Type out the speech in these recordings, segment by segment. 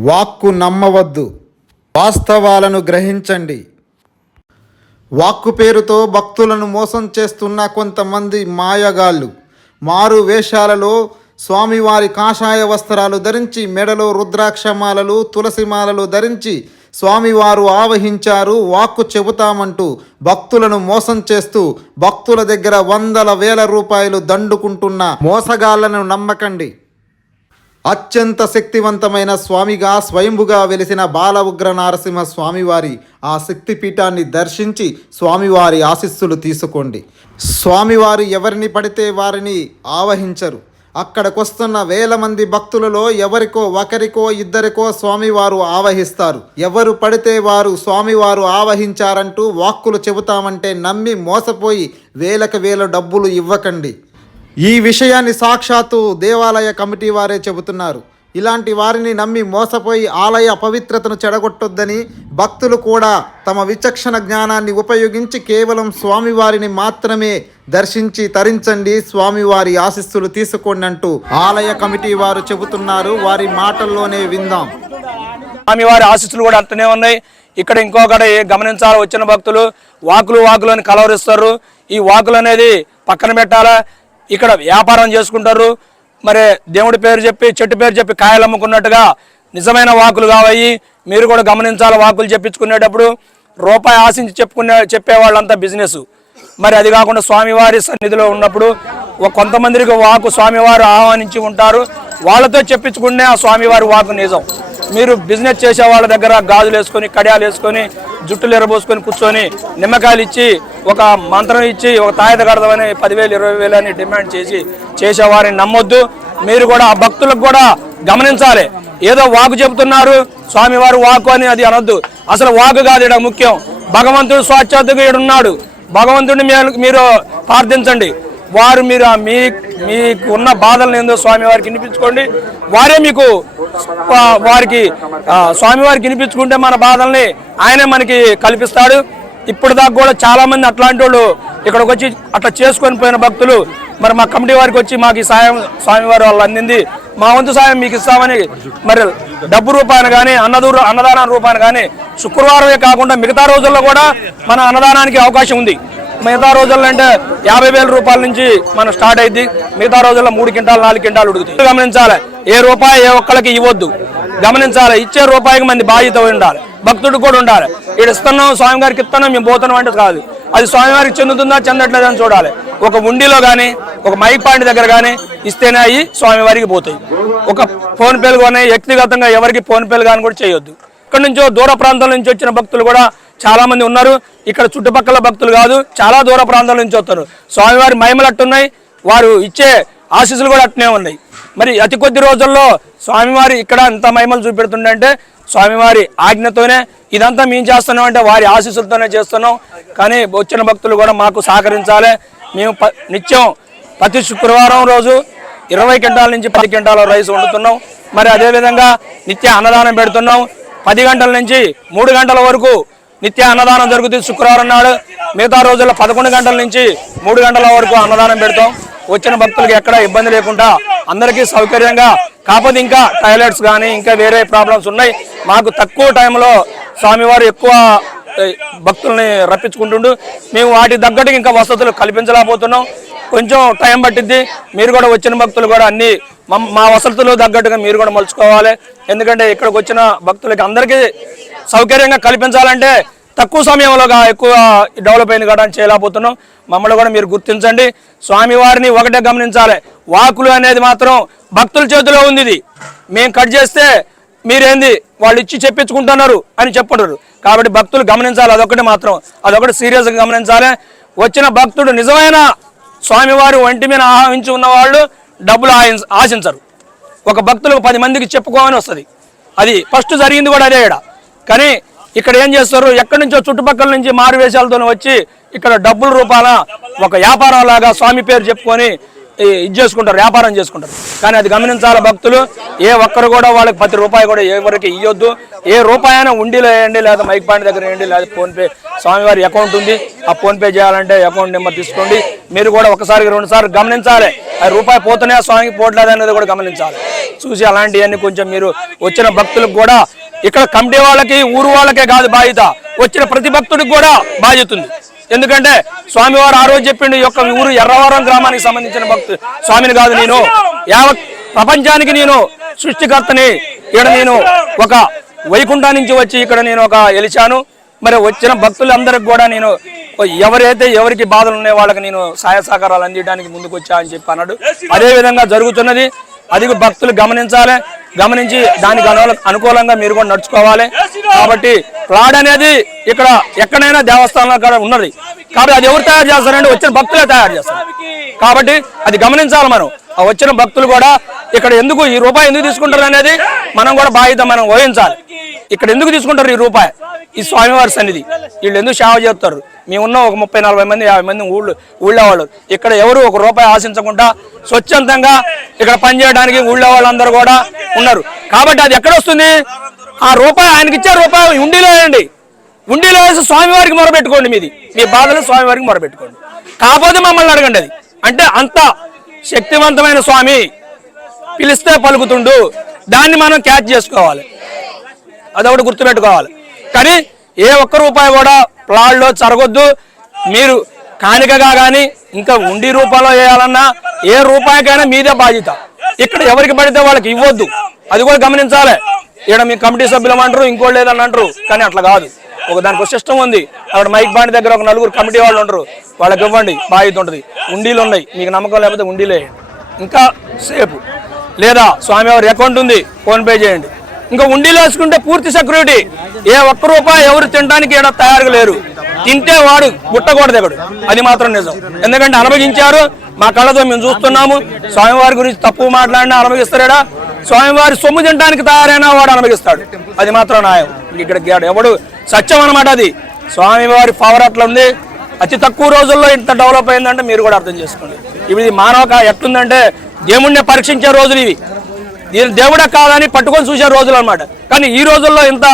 వాక్కు నమ్మవద్దు. వాస్తవాలను గ్రహించండి. వాక్కు పేరుతో భక్తులను మోసం చేస్తున్న కొంతమంది మాయగాళ్ళు. మారు వేషాలలో స్వామివారి కాషాయ వస్త్రాలు ధరించి మెడలో రుద్రాక్షమాలలు తులసిమాలలు ధరించి స్వామివారు ఆవహించారు వాక్కు చెబుతామంటూ భక్తులను మోసం చేస్తూ భక్తుల దగ్గర వందల వేల రూపాయలు దండుకుంటున్న మోసగాళ్ళను నమ్మకండి. అత్యంత శక్తివంతమైన స్వామిగా స్వయంభుగా వెలిసిన బాల ఉగ్ర నారసింహ స్వామివారి ఆ శక్తిపీఠాన్ని దర్శించి స్వామివారి ఆశీస్సులు తీసుకోండి. స్వామివారు ఎవరిని పడితే వారిని ఆవహించరు. అక్కడికొస్తున్న వేల మంది భక్తులలో ఎవరికో ఒకరికో ఇద్దరికో స్వామివారు ఆవహిస్తారు. ఎవరు పడితే వారు స్వామివారు ఆవహించారంటూ వాక్కులు చెబుతామంటే నమ్మి మోసపోయి వేలకు వేల డబ్బులు ఇవ్వకండి. ఈ విషయాన్ని సాక్షాత్తు దేవాలయ కమిటీ వారే చెబుతున్నారు. ఇలాంటి వారిని నమ్మి మోసపోయి ఆలయ పవిత్రతను చెడగొట్టొద్దని భక్తులు కూడా తమ విచక్షణ జ్ఞానాన్ని ఉపయోగించి కేవలం స్వామివారిని మాత్రమే దర్శించి తరించండి స్వామివారి ఆశీస్సులు తీసుకోండి అంటూ ఆలయ కమిటీ వారు చెబుతున్నారు. వారి మాటల్లోనే విందాం. స్వామివారి ఆశీస్సులు కూడా అట్లనే ఉన్నాయి. ఇక్కడ ఇంకొకటి గమనించాలి వచ్చిన భక్తులు వాకులు వాకులు అని కలవరిస్తారు. ఈ వాకులు అనేది పక్కన పెట్టాలా? ఇక్కడ వ్యాపారం చేసుకుంటారు. మరి దేవుడి పేరు చెప్పి చెట్టు పేరు చెప్పి కాయలు అమ్ముకున్నట్టుగా నిజమైన వాకులు కావయి మీరు కూడా గమనించాలి వాకులు చెప్పించుకునేటప్పుడు. రూపాయి ఆశించి చెప్పుకునే చెప్పేవాళ్ళంతా బిజినెస్ మరి అది కాకుండా స్వామివారి సన్నిధిలో ఉన్నప్పుడు కొంతమందికి వాకు స్వామివారు ఆహ్వానించి ఉంటారు. వాళ్ళతో చెప్పించుకునే ఆ స్వామివారి వాకు నిజం. మీరు బిజినెస్ చేసే వాళ్ళ దగ్గర గాజులు వేసుకొని కడియాలు వేసుకొని జుట్టులు ఎరబోసుకొని కూర్చొని నిమ్మకాయలు ఇచ్చి ఒక మంత్రం ఇచ్చి ఒక తాయత కడదామని పదివేలు ఇరవై వేలు అని డిమాండ్ చేసి చేసేవారిని నమ్మొద్దు. మీరు కూడా ఆ భక్తులకు కూడా గమనించాలి. ఏదో వాకు చెబుతున్నారు స్వామివారు వాకు అని అది అనొద్దు. అసలు వాకు కాదు ఇక్కడ ముఖ్యం. భగవంతుడు స్వాచ్ఛాత్తుగా ఇక్కడ ఉన్నాడు. భగవంతుడిని మీరు మీరు ప్రార్థించండి. వారు మీరు ఆ మీ మీకు ఉన్న బాధలను ఏందో స్వామివారికి వినిపించుకోండి. వారే మీకు వారికి స్వామివారికి వినిపించుకుంటే మన బాధల్ని ఆయనే మనకి కల్పిస్తాడు. ఇప్పుడు దాకా కూడా చాలామంది అట్లాంటి వాళ్ళు ఇక్కడికి వచ్చి అట్లా చేసుకొని పోయిన భక్తులు మరి మా కమిటీ వారికి వచ్చి మాకు ఈ సాయం స్వామివారు వాళ్ళు అందింది. మా వంతు సాయం మీకు ఇస్తామని మరి డబ్బు రూపాయన కానీ అన్నదూ అన్నదాన రూపాయన కానీ శుక్రవారమే కాకుండా మిగతా రోజుల్లో కూడా మన అన్నదానానికి అవకాశం ఉంది. మిగతా రోజుల్లో అంటే యాభై వేల రూపాయల నుంచి మనం స్టార్ట్ అయింది మిగతా రోజుల్లో మూడు క్వింటాలు నాలుగు క్వింటాలు ఉడుకుతాయి. గమనించాలి ఏ రూపాయి ఏ ఒక్కరికి ఇవ్వద్దు. గమనించాలి ఇచ్చే రూపాయికి మంది బాధ్యత ఉండాలి భక్తుడు కూడా ఉండాలి. ఇక్కడ ఇస్తున్నాం స్వామి గారికి ఇస్తున్నాం మేము పోతున్నాం అంటే కాదు. అది స్వామివారికి చెందుతుందా చెందట్లేదని చూడాలి. ఒక ఉండిలో కానీ ఒక మైక్ పాయింట్ దగ్గర కానీ ఇస్తేనే అవి స్వామివారికి పోతాయి. ఒక ఫోన్ పేలు కానీ వ్యక్తిగతంగా ఎవరికి ఫోన్ పేలు కానీ కూడా చేయొద్దు. ఇక్కడ నుంచో దూర ప్రాంతాల నుంచి వచ్చిన భక్తులు కూడా చాలా మంది ఉన్నారు. ఇక్కడ చుట్టుపక్కల భక్తులు కాదు చాలా దూర ప్రాంతాల నుంచి వస్తారు. స్వామివారి మహిమలు అట్టున్నాయి. వారు ఇచ్చే ఆశీస్సులు కూడా అట్నే ఉన్నాయి. మరి అతి కొద్ది రోజుల్లో స్వామివారి ఇక్కడ ఎంత మహిమలు చూపెడుతుండే స్వామివారి ఆజ్ఞతోనే ఇదంతా మేము చేస్తున్నాం అంటే వారి ఆశీస్సులతోనే చేస్తున్నాం. కానీ వచ్చిన భక్తులు కూడా మాకు సహకరించాలి. మేము ప- నిత్యం ప్రతి శుక్రవారం రోజు ఇరవై క్వింటాల నుంచి పది గంటల రైస్ వండుతున్నాం. మరి అదేవిధంగా నిత్య అన్నదానం పెడుతున్నాం. పది గంటల నుంచి మూడు గంటల వరకు నిత్య అన్నదానం జరుగుతుంది శుక్రవారం నాడు. మిగతా రోజుల్లో పదకొండు గంటల నుంచి మూడు గంటల వరకు అన్నదానం పెడతాం. వచ్చిన భక్తులకు ఎక్కడ ఇబ్బంది లేకుండా అందరికీ సౌకర్యంగా కాకపోతే ఇంకా టాయిలెట్స్ కానీ ఇంకా వేరే ప్రాబ్లమ్స్ ఉన్నాయి. మాకు తక్కువ టైంలో స్వామివారు ఎక్కువ భక్తుల్ని రప్పించుకుంటుండు. మేము వాటి తగ్గట్టుగా ఇంకా వసతులు కల్పించలేకపోతున్నాం. కొంచెం టైం పట్టిద్ది. మీరు కూడా వచ్చిన భక్తులు కూడా అన్ని మా వసతులు తగ్గట్టుగా మీరు కూడా మలుచుకోవాలి. ఎందుకంటే ఇక్కడికి వచ్చిన భక్తులకి అందరికీ సౌకర్యంగా కల్పించాలంటే తక్కువ సమయంలో ఎక్కువ డెవలప్ అయింది కదా అని చేయలేకపోతున్నాం. మమ్మల్ని కూడా మీరు గుర్తించండి. స్వామివారిని ఒకటే గమనించాలి. వాకులు అనేది మాత్రం భక్తుల చేతిలో ఉంది ఇది. మేము కట్ చేస్తే మీరేంది? వాళ్ళు ఇచ్చి చెప్పించుకుంటున్నారు అని చెప్పుంటారు. కాబట్టి భక్తులు గమనించాలి. అదొకటి మాత్రం. అదొకటి సీరియస్గా గమనించాలి. వచ్చిన భక్తుడు నిజమైన స్వామివారి ఒంటి మీద ఆహ్వానించి ఉన్నవాళ్ళు డబ్బులు ఆశించరు. ఒక భక్తులకు పది మందికి చెప్పుకోమని వస్తుంది. అది ఫస్ట్ జరిగింది కూడా అదే ఈడ కానీ ఇక్కడ ఏం చేస్తారు? ఎక్కడి నుంచో చుట్టుపక్కల నుంచి మారువేషాలతో వచ్చి ఇక్కడ డబ్బుల రూపాన ఒక వ్యాపారం లాగా స్వామి పేరు చెప్పుకొని ఇది చేసుకుంటారు వ్యాపారం చేసుకుంటారు. కానీ అది గమనించాలి భక్తులు ఏ ఒక్కరు కూడా వాళ్ళకి పది రూపాయి కూడా ఎవరికి ఇవ్వద్దు ఏ రూపాయి అయినా ఉండిలో వేయండి లేదా మైక్ పాయింట్ దగ్గర వేయండి లేదా ఫోన్పే స్వామివారి అకౌంట్ ఉంది ఆ ఫోన్పే చేయాలంటే అకౌంట్ నెంబర్ తీసుకోండి. మీరు కూడా ఒకసారి రెండు సార్లు గమనించాలి. ఆ రూపాయి పోతున్నాయా ఆ స్వామికి పోవట్లేదు అనేది కూడా గమనించాలి. చూసి అలాంటివన్నీ కొంచెం మీరు వచ్చిన భక్తులకు కూడా ఇక్కడ కమిటీ వాళ్ళకి ఊరు వాళ్ళకే కాదు బాధ్యత. వచ్చిన ప్రతి భక్తుడికి కూడా బాధ్యత ఉంది. ఎందుకంటే స్వామివారు ఆ రోజు చెప్పిండు యొక్క ఊరు ఎర్రవరం గ్రామానికి సంబంధించిన భక్తు స్వామిని కాదు నేను. యావత్ ప్రపంచానికి నేను సృష్టికర్తని. ఇక్కడ నేను ఒక వైకుంఠ నుంచి వచ్చి ఇక్కడ నేను ఒక గెలిచాను మరి వచ్చిన భక్తులందరికి కూడా నేను ఎవరైతే ఎవరికి బాధలు ఉన్నాయో వాళ్ళకి నేను సహాయ సహకారాలు అందించడానికి ముందుకు వచ్చా అని చెప్పి అన్నాడు. అదే విధంగా జరుగుతున్నది అది భక్తులు గమనించాలి. గమనించి దానికి అనుకూలంగా మీరు కూడా నడుచుకోవాలి. కాబట్టి ప్లాడ్ అనేది ఇక్కడ ఎక్కడైనా దేవస్థానంలో కూడా ఉన్నది. కాబట్టి అది ఎవరు తయారు చేస్తారంటే వచ్చిన భక్తులే తయారు చేస్తారు. కాబట్టి అది గమనించాలి మనం. ఆ వచ్చిన భక్తులు కూడా ఇక్కడ ఎందుకు ఈ రూపాయి ఎందుకు తీసుకుంటారు అనేది మనం కూడా బాధ్యత మనం వహించాలి. ఇక్కడ ఎందుకు తీసుకుంటారు ఈ రూపాయి? ఈ స్వామివారి సన్నిధి. వీళ్ళు ఎందుకు సేవ చేస్తారు? మేమున్న ఒక ముప్పై నలభై మంది యాభై మంది ఊళ్ళు ఊళ్ళేవాళ్ళు. ఇక్కడ ఎవరు ఒక రూపాయి ఆశించకుండా స్వచ్ఛందంగా ఇక్కడ పనిచేయడానికి ఊళ్ళో వాళ్ళందరూ కూడా ఉన్నారు. కాబట్టి అది ఎక్కడ వస్తుంది? ఆ రూపాయి ఆయనకి ఇచ్చే రూపాయి ఉండిలో వేయండి. ఉండిలో వేసి స్వామివారికి మొరబెట్టుకోండి మీది. మీ బాధలు స్వామివారికి మొరబెట్టుకోండి కాకపోతే మమ్మల్ని అడగండి అది. అంటే అంత శక్తివంతమైన స్వామి పిలిస్తే పలుకుతుండు. దాన్ని మనం క్యాచ్ చేసుకోవాలి. అదొకటి గుర్తుపెట్టుకోవాలి. కానీ ఏ ఒక్క రూపాయి కూడా ప్లాడ్లో జరగొద్దు. మీరు కానికగా కానీ ఇంకా ఉండి రూపంలో చేయాలన్నా ఏ రూపాయికైనా మీదే బాధ్యత. ఇక్కడ ఎవరికి పడితే వాళ్ళకి ఇవ్వద్దు. అది కూడా గమనించాలి. ఇక్కడ మీ కమిటీ సభ్యులు అంటారు ఇంకోటి లేదని అంటారు. కానీ అట్లా కాదు. ఒక దానికి ఒక సిస్టమ్ ఉంది. అక్కడ మైక్ బాండ్ దగ్గర ఒక నలుగురు కమిటీ వాళ్ళు ఉంటారు. వాళ్ళకి ఇవ్వండి. బాధ్యత ఉంటుంది. ఉండీలు ఉన్నాయి. మీకు నమ్మకం లేకపోతే ఉండీలు. ఇంకా సేపు. లేదా స్వామివారి అకౌంట్ ఉంది. ఫోన్పే చేయండి. ఇంకా ఉండీలో వేసుకుంటే పూర్తి సెక్యూరిటీ ఏ ఒక్క రూపాయి ఎవరు తినడానికి ఏడా తయారుగా లేరు. తింటే వాడు గుట్టకూడదు ఎక్కడు అది మాత్రం నిజం. ఎందుకంటే అనుభవించారు మా కళ్ళతో మేము చూస్తున్నాము. స్వామివారి గురించి తప్పు మాట్లాడినా అనుభవిస్తాడా స్వామివారి సొమ్ము తినడానికి తయారైనా వాడు అనుభవిస్తాడు. అది మాత్రం న్యాయం. ఇక్కడ గేడు ఎవడు సత్యం అనమాట అది. స్వామివారి పవర్ అట్లా ఉంది? అతి తక్కువ రోజుల్లో ఇంత డెవలప్ అయిందంటే మీరు కూడా అర్థం చేసుకోండి. ఇవి ఇది మానవ ఎట్లుందంటే దేవుణ్ణి పరీక్షించే రోజులు ఇవి. దీని దేవుడే కాదని పట్టుకొని చూసే రోజులు అనమాట కానీ ఈ రోజుల్లో ఇంత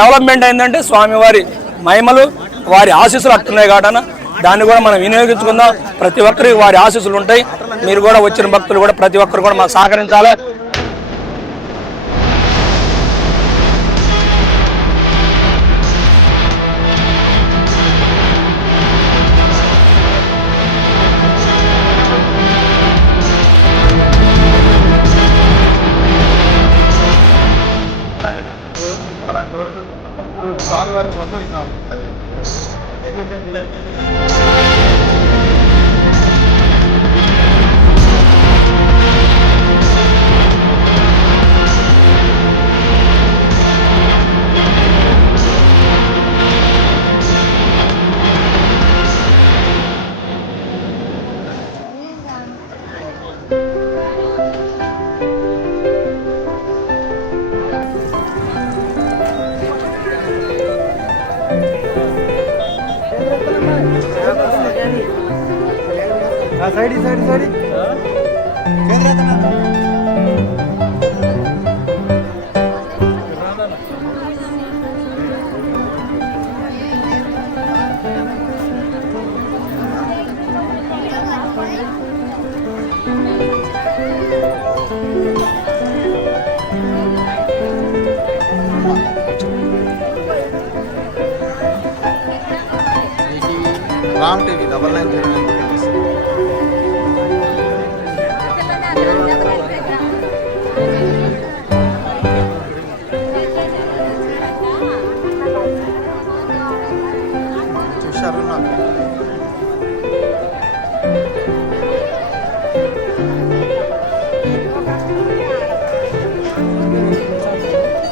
డెవలప్మెంట్ అయిందంటే స్వామివారి మహిమలు వారి ఆశీస్సులు అట్టున్నాయి కాటన దాన్ని కూడా మనం వినియోగించుకుందాం. ప్రతి ఒక్కరికి వారి ఆశీస్సులు ఉంటాయి. మీరు కూడా వచ్చిన భక్తులు కూడా ప్రతి ఒక్కరు కూడా మాకు సహకరించాలి. Side side side Ram TV double nine zero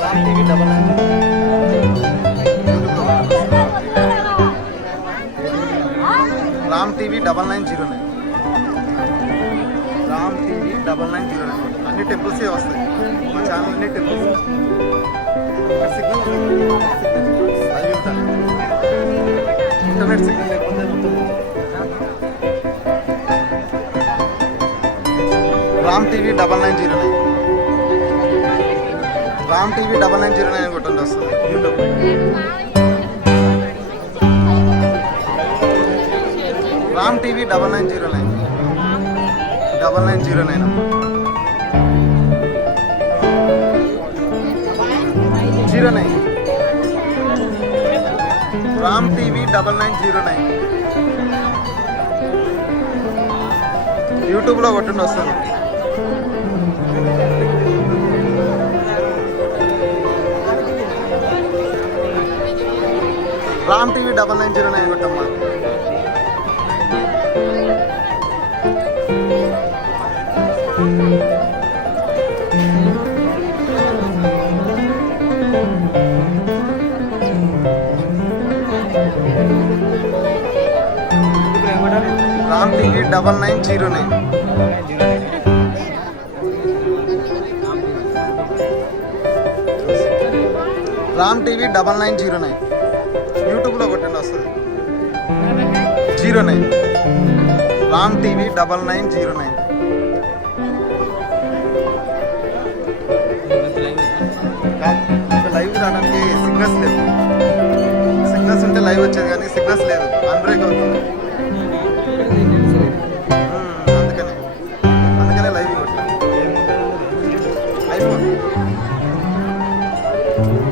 Ram TV double nine Ram TV double nine zero nine Ram TV double nine zero nine అన్ని టెంపుల్సే వస్తాయి మా ఛానల్ అన్ని టెంపుల్స్ సిగ్నల్ అది ఉంటాను ఇంటర్నెట్ సిగ్నల్ లేకపోతే మొత్తం Ram TV double nine zero nine. Ram TV double nine zero nine కొట్టండి వస్తుంది. YouTube Ram Ram TV double nine zero nine. Double nine zero nine. Zero nine. Ram TV double nine zero nine. యూట్యూబ్లో కొట్టండి వస్తుంది. Ram TV double nine zero nine కొట్టమ్మా. Ram TV double nine zero nine. Ram TV double nine zero nine. వస్తుంది. Zero nine. Ram TV double nine zero nine. Live రావడానికి signals లేవు. Signals ఉంటే live వచ్చేది కానీ signals లేదు అన్బ్రేక్ అవుతుంది. అందుకనే. అందుకనే లైవ్ ఐఫోన్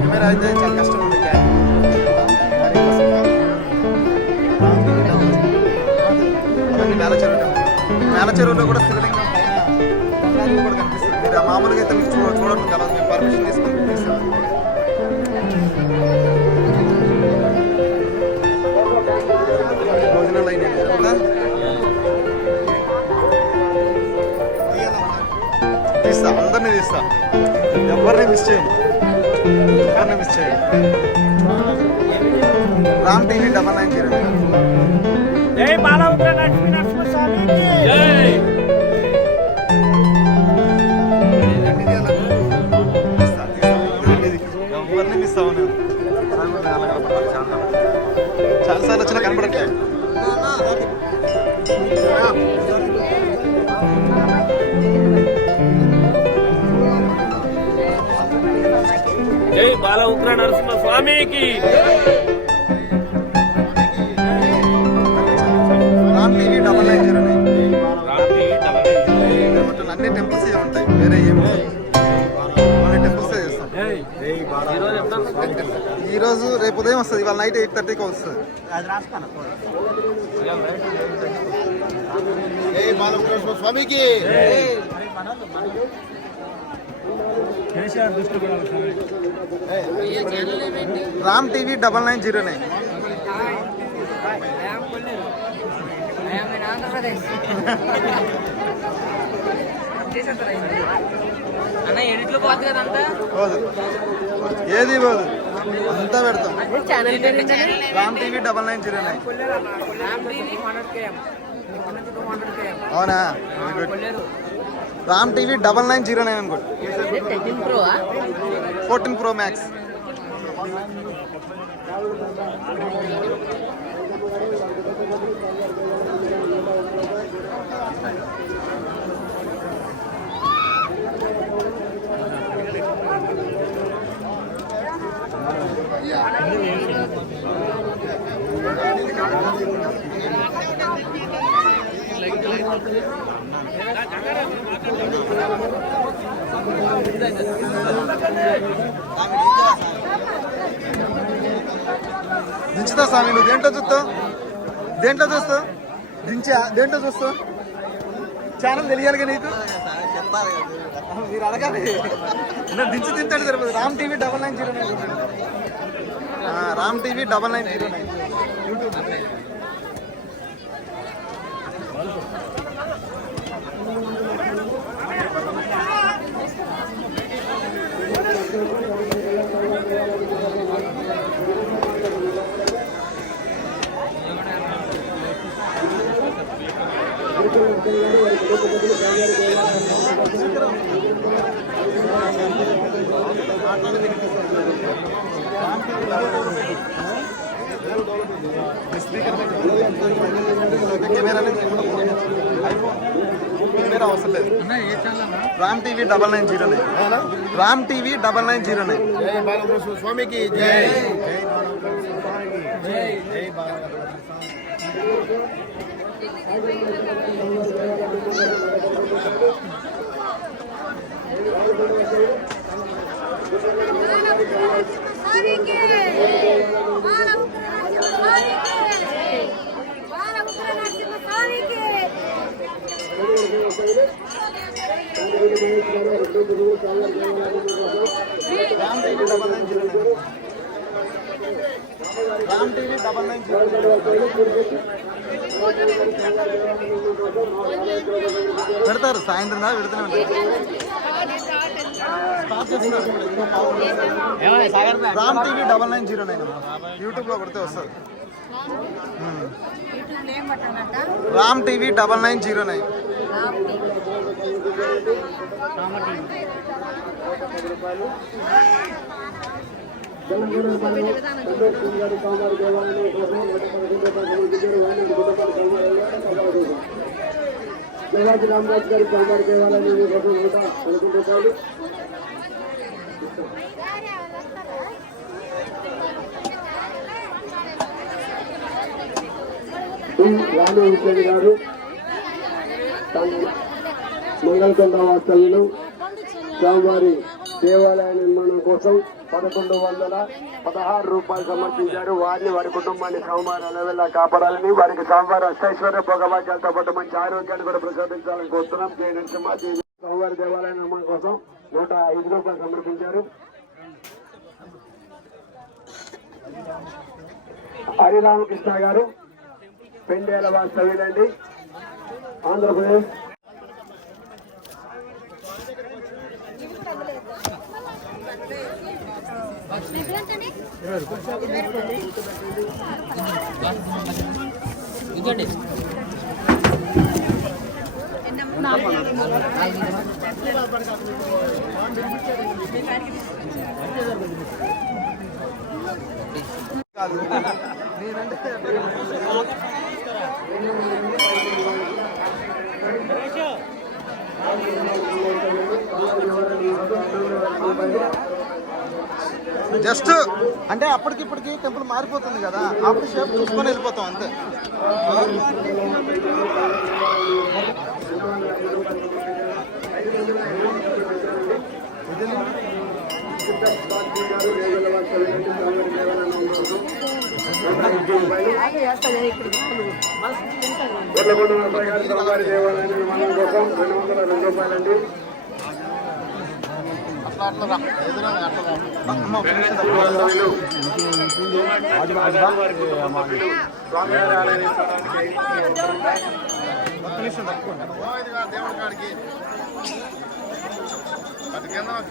కెమెరా అయితే చాలా కష్టం. చెరువులో కూడా శివలింగం పైన కూడా కనిపిస్తుంది. మీరు మామూలుగా అయితే మీకు చూడ చూడండి కదా మేము పర్మిషన్ తీసుకుని తీసాను భోజనాలు అయినాయి కదా? తీస్తా అందరినీ తీస్తా. ఎవరిని మిస్ చేయండి ఎవరిని మిస్ చేయండి Ram TV double nine zero. జై బాలభద్ర చాలా సార్లు వచ్చినా కనపడట్లేదు జై బాల ఉగ్ర నరసింహ స్వామికి. ఈ రోజు రేపు ఉదయం వస్తుంది ఇవాళ నైట్ ఎయిట్ థర్టీకి వస్తుంది. స్వామికి! Ram TV double nine zero nine. I ఏది పోదు? అంతా పెడతాం. Ram TV double nine zero nine అవునా. Ram TV double nine zero nine అనుకోండి ఫోర్టీన్ ప్రో మ్యాక్స్ దించుతా స్వామి నువ్వు దేంట్లో చూస్తావు? దేంట్లో చూస్తావు? దించా దేంట్లో చూస్తావు? ఛానల్ తెలియాలిగా నీకు? మీరు అడగాలి. నేను దించి తింటాడు సరిపోదు. Ram TV double nine zero nine. Ram TV double nine zero nine. YouTube. అవసరం లేదు Ram TV double nine zero nine Ram TV double nine zero nine స్వామికి జై స్వామికి బాల ఉగ్ర నరసింహ స్వామికి బాల ఉగ్ర నరసింహ స్వామికి Ram TV double nine zero పెడతారు సాయంత్రం దాకా పెడుతూనే ఉంటారు. నైన్ జీరో నైన్ యూట్యూబ్లో పావు గంట. Ram TV double nine zero nine. యూట్యూబ్లో కొడితే వస్తుంది ఇట్లా ఏం పట్టానంట శివాజీ గారి కామారు దేవాలయం కోసం నూట పదకొండు రూపాయలు టి. రాము గారు మంగళకొండ వాస్తవ్యులు స్వామివారి దేవాలయ నిర్మాణం కోసం పదకొండు వందల పదహారు రూపాయలు సమర్పించారు వారిని వారి కుటుంబాన్ని సోమవారం అలవెల్లా కాపాడాలని వారికి సోమవారం అష్టైశ్వర్య భోగభాగ్యాలతో పాటు మంచి ఆరోగ్యాన్ని కూడా ప్రసాదించాలని కోరుతున్నాం. జై నరసింహ సోమవారి దేవాలయ నిర్మాణం కోసం నూట ఐదు రూపాయలు సమర్పించారు. హరిరామకృష్ణ గారు పెండేల వాస్తవ్యులండి ఆంధ్రప్రదేశ్ ఇదండి కాదు నేనంటే జస్ట్ అంటే అప్పటికిప్పటికి టెంపుల్ మారిపోతుంది కదా. అప్పుడు షేప్ చూసుకొని వెళ్ళిపోతాం అంతే. కోసం రెండు వందల రెండు రూపాయలండి అమ్మ ఒక నిమిషం వాస్తవ్యులు స్వామివారి ఆలయ నిర్మాణానికి ఒక్క నిమిషం తక్కువ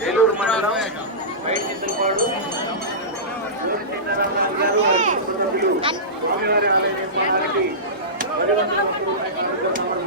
ఏలూరు మండలం బయటి తిరుపాడు స్వామివారి ఆలయ నిర్మాణానికి మరి వందల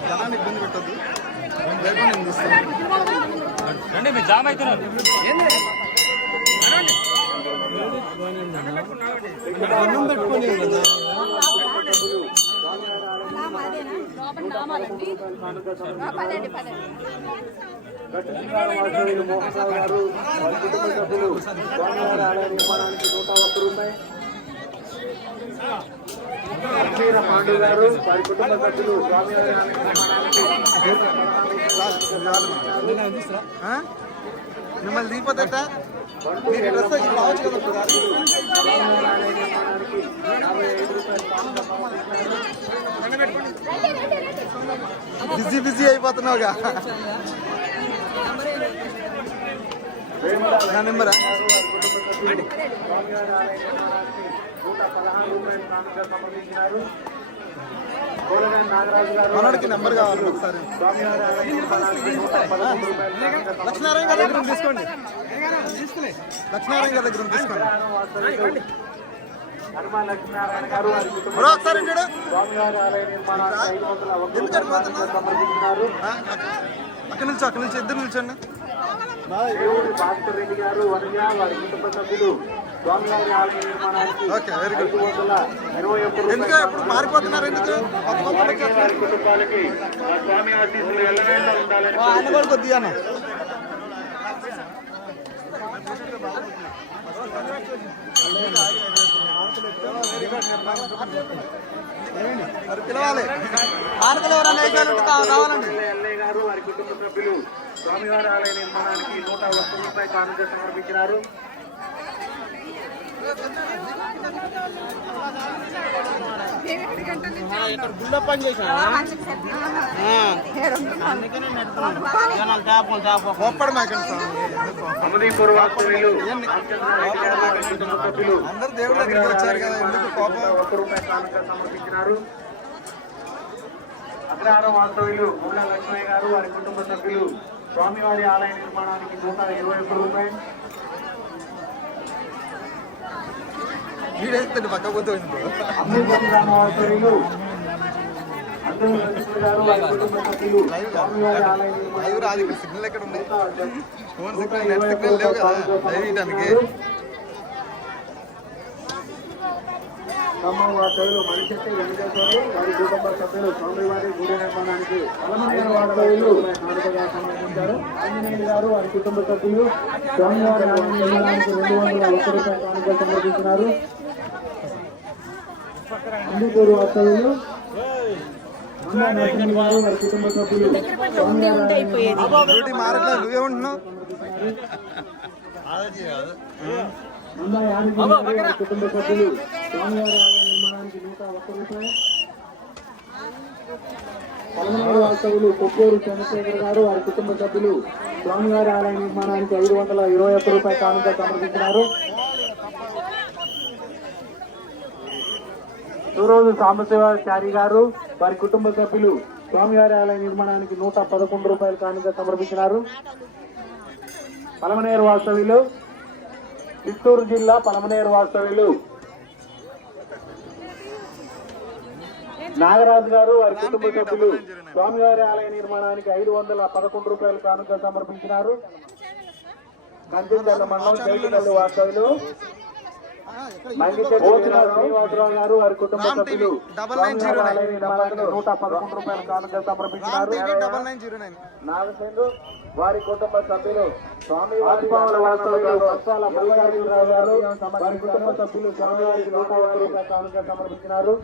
జనాన్ని ఇబ్బంది పెట్టద్దు నేను రండి మీరు జామ్ అవుతున్నారు. అన్నం కదా. పదండి మోహన్ గారు వారి కుటుంబ సభ్యులు స్వామివారి ఆలయ నిర్మాణానికి నూట ఒక్క రూపాయి పాండు గారు వారి కుటుంబ సభ్యులు స్వామివారి ఆలయ నిర్మాణానికి మిమ్మల్ని దిగిపోతా మీరు డ్రెస్ ఇది రావచ్చు కదా బిజీ బిజీ అయిపోతున్నావుగా. నా నెంబరా? మనోడికి నెంబర్ కావాలి ఒకసారి. లక్ష్మీనారాయణ గారి దగ్గర తీసుకోండి. లక్ష్మీనారాయణ గారి దగ్గర తీసుకోండి. మరొకసారి స్వామివారి ఆలయ నిర్మాణానికి ఐదు వందల అక్కడి నుంచి అక్కడి నుంచి ఇద్దరు నిల్చోండి. దేవుడు భాస్కర్ రెడ్డి గారు వనజ వారి కుటుంబ సభ్యులు స్వామివారి ఆలయ నిర్మాణానికి ఓకే వెరీ గుడ్ వందల ఇరవై ఒక్క ఎందుకు ఇప్పుడు మారిపోతున్నారు ఎందుకు? వారి కుటుంబాలకి స్వామి ఆశీస్సులు ఎల్లవేళ ఉండాలని కూడా కొద్దిగా అన్న. మరి పిలవాలి. ఆనకలు ఎవరైనా వేసాలు కావాలండి ఎల్ఐ గారు వారి కుటుంబ సభ్యులు స్వామివారి ఆలయ నిర్మాణానికి నూట ఒక్క రూపాయలు కానుక సమర్పించినారు. అందరు దేవుడి దగ్గరికి వచ్చారు కదా ఎందుకు కోపం ఒక్క రూపాయి సమర్పించినారు అగ్రహారం వాస్తవ్యులు గుళ్ళ లక్ష్మయ్య గారు వారి కుటుంబ సభ్యులు స్వామివారి ఆలయ నిర్మాణానికి నూట ఇరవై ఒక్క రూపాయలు వీడేస్తే పక్క పోతే అమీర్పతి గ్రామ వాస్తవ్యులు అందరూ లక్ష్మయ్య గారు స్వామివారి ఆలయ నిర్మాణానికి లైవ్ రాదు. ఇక్కడ సిగ్నల్ ఎక్కడ ఉంది? ఫోన్ సిగ్నల్ నెట్ సిగ్నల్ లేవు కదా. లైవ్ వెంకటేశ్వరు వారి కుటుంబ సభ్యులు స్వామివారి గుడి నిర్మాణానికి అలమనేరు వాస్తవ్యులు కానుకగా సమర్పించారు ఆంజనేయులు గారు వారి కుటుంబ సభ్యులు స్వామివారి నిర్మాణానికి రెండు వందల ఒక్క రూపాయల కానుక సమర్పించినారు అందుకూరు వాస్తవ్యులు వారి కుటుంబ సభ్యులు కుటుంబ సభ్యులు స్వామివారి ఆలయ నిర్మాణానికి నూట ఒక్క వాస్తవులు కొప్పూరు చంద్రశేఖర్ గారు వారి కుటుంబ సభ్యులు స్వామివారి ఆలయ నిర్మాణానికి ఐదు వందల ఇరవై ఒక్క రూపాయల కానుక సమర్పించినారు. ఈరోజు సాంబశివాచారి గారు వారి కుటుంబ సభ్యులు స్వామివారి ఆలయ నిర్మాణానికి నూట పదకొండు రూపాయలు కానుక సమర్పించినారు. పలమనేరు వాస్తవ్యులు చిత్తూరు జిల్లా పలమనేరు వాస్తవ్యులు నాగరాజు గారు వారి కుటుంబ సభ్యులు స్వామివారి ఆలయ నిర్మాణానికి ఐదు వందల పదకొండు రూపాయల కానుక సమర్పించినారు. కంచెంచల్ల మండలం జైలుపల్లి వాస్తవ్యులు శ్రీనివాసరావు. గారు వారి కుటుంబ సభ్యులు. నూట పదకొండు రూపాయల కానుక సమర్పించినారు వారి కుటుంబ సభ్యులు. స్వామి మల్లికార్జునరావు గారు వారి కుటుంబ సభ్యులు స్వామివారికి నూట ఒక్క రూపాయల కానుక సమర్పించినారు.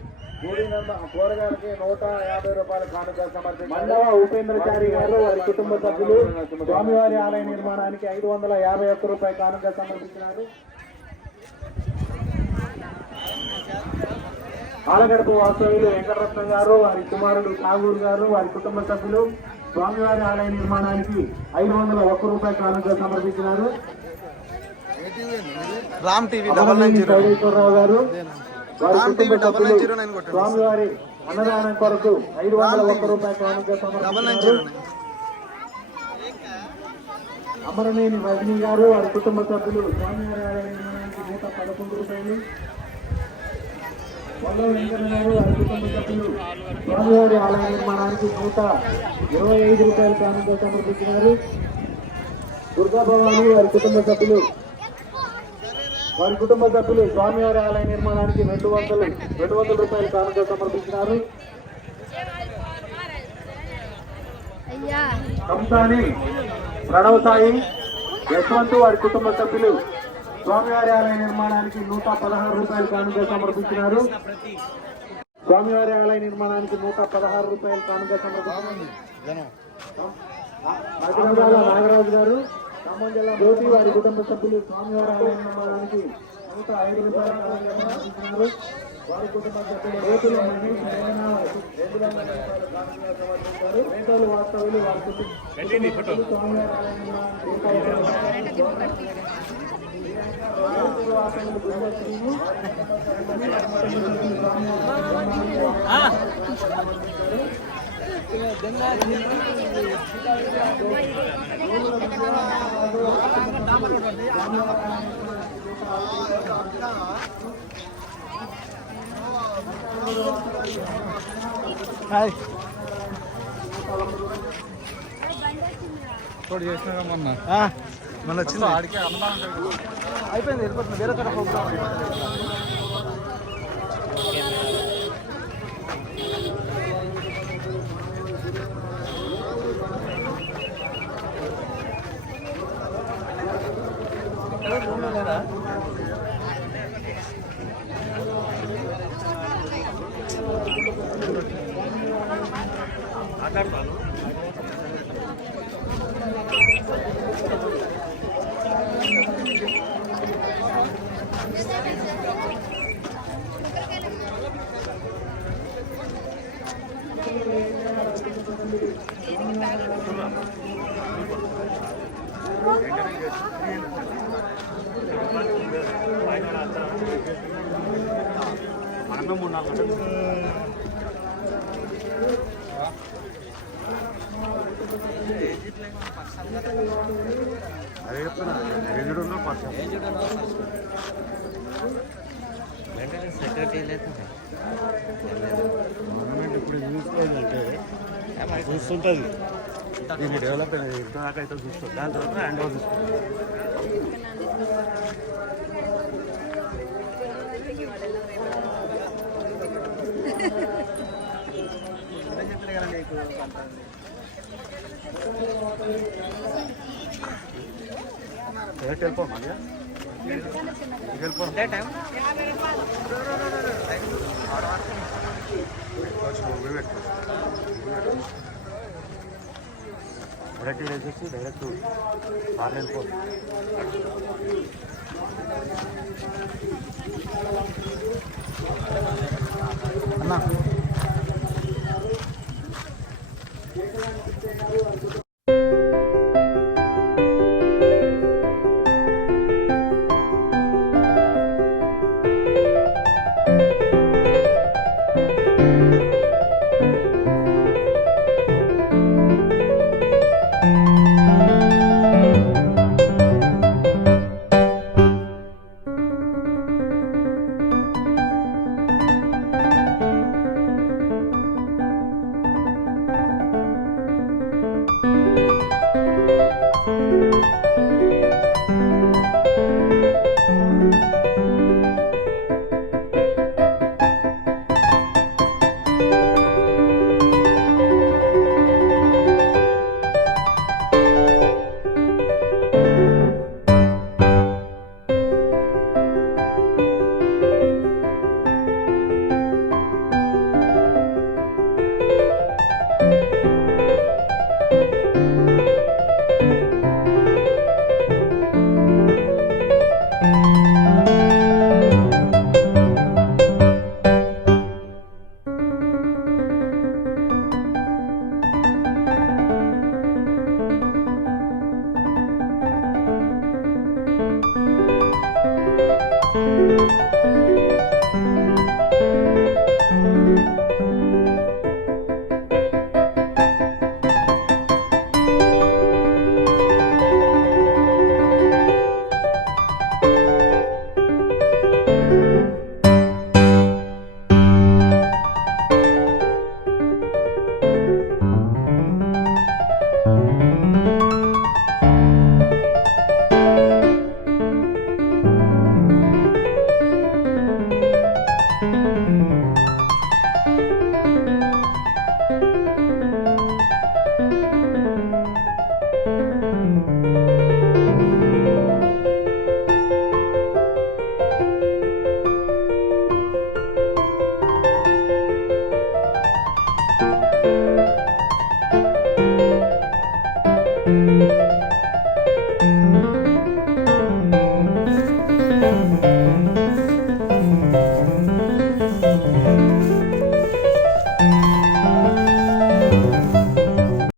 కూరగాయలకి నూట యాభై రూపాయల కానుక సమర్పించారు. మండవ ఉపేంద్రచారి గారు వారి కుటుంబ సభ్యులు స్వామివారి ఆలయ నిర్మాణానికి ఐదు వందల యాభై ఒక్క రూపాయల కానుక సమర్పించినారు. ఆలగడప వాస్తవ్యులు వెంకటరత్నం గారు వారి కుమారుడు ఠాగూర్ గారు వారి కుటుంబ సభ్యులు స్వామివారి ఆలయ నిర్మాణానికి ఐదు వందల ఒక్క రూపాయల కానుక సమర్పించినారు. Ram TV double nine zero. Soudeswararao గారు రామ్ కుటుంబ టీవీ డబల్ నైన్ సభ్యులు జీరో నైన్ కొట్టండి స్వామివారి అన్నదానం కొరకు ఐదు వందల ఒక్క రూపాయల కానుక నైన్ అమరనేని రజనీ గారు వారి కుటుంబ సభ్యులు స్వామివారి ఆలయ నిర్మాణానికి నూట పదకొండు రూపాయలు వల్ల కుటుంబ సభ్యులు. స్వామివారి ఆలయ నిర్మాణానికి నూట ఇరవై ఐదు రూపాయల కానుక సమర్పించినారు. దుర్గా భవాని వారి కుటుంబ సభ్యులు. వారి కుటుంబ సభ్యులు స్వామివారి ఆలయ నిర్మాణానికి రెండు వందలు రెండు వందల రూపాయల కానుక సమర్పించినారు. కంసాని ప్రణవ్ సాయి యశ్వంత్ వారి కుటుంబ సభ్యులు. స్వామివారి ఆలయ నిర్మాణానికి నూట పదహారు రూపాయలు కానుక సమర్పించినారు. స్వామివారి ఆలయ నిర్మాణానికి నూట పదహారు రూపాయలు కానుక సమర్పించారు నాగరాజు గారు ఖమ్మం జిల్లా జ్యోతి వారి కుటుంబ సభ్యులు స్వామివారి ఆలయ నిర్మాణానికి నూట ఐదు రూపాయలు సమర్పించినారు. వారి కుటుంబ సభ్యులు రేతుల మహేష్ మేఘనా రెండు వందల రూపాయలు కానుక సమర్పించారు. రేతోలు వాస్తవులు వారి కుటుంబ స్వామివారి ఆలయ నిర్మాణానికి నూట ఇరవై రూపాయలు రేతులు వాస్తవులు గురువశ్రీను మన వచ్చింది అయిపోయింది వెళ్ళిపోతుంది వేరే చోట ప్రోగ్రామ్ గవర్నమెంట్ ఇప్పుడు చూసుకోవాలంటే చూస్తుంటుంది దీన్ని డెవలప్ అయినది ఇంతదాకైతే చూస్తుంది దాని తర్వాత హ్యాండ్ ఓవర్ చూస్తుంది వెళ్ళిపో మళ్ళీ వెళ్ళిపో డైరెక్ట్ వేసేసి డైరెక్ట్ ఆన్లైన్ పో అన్నా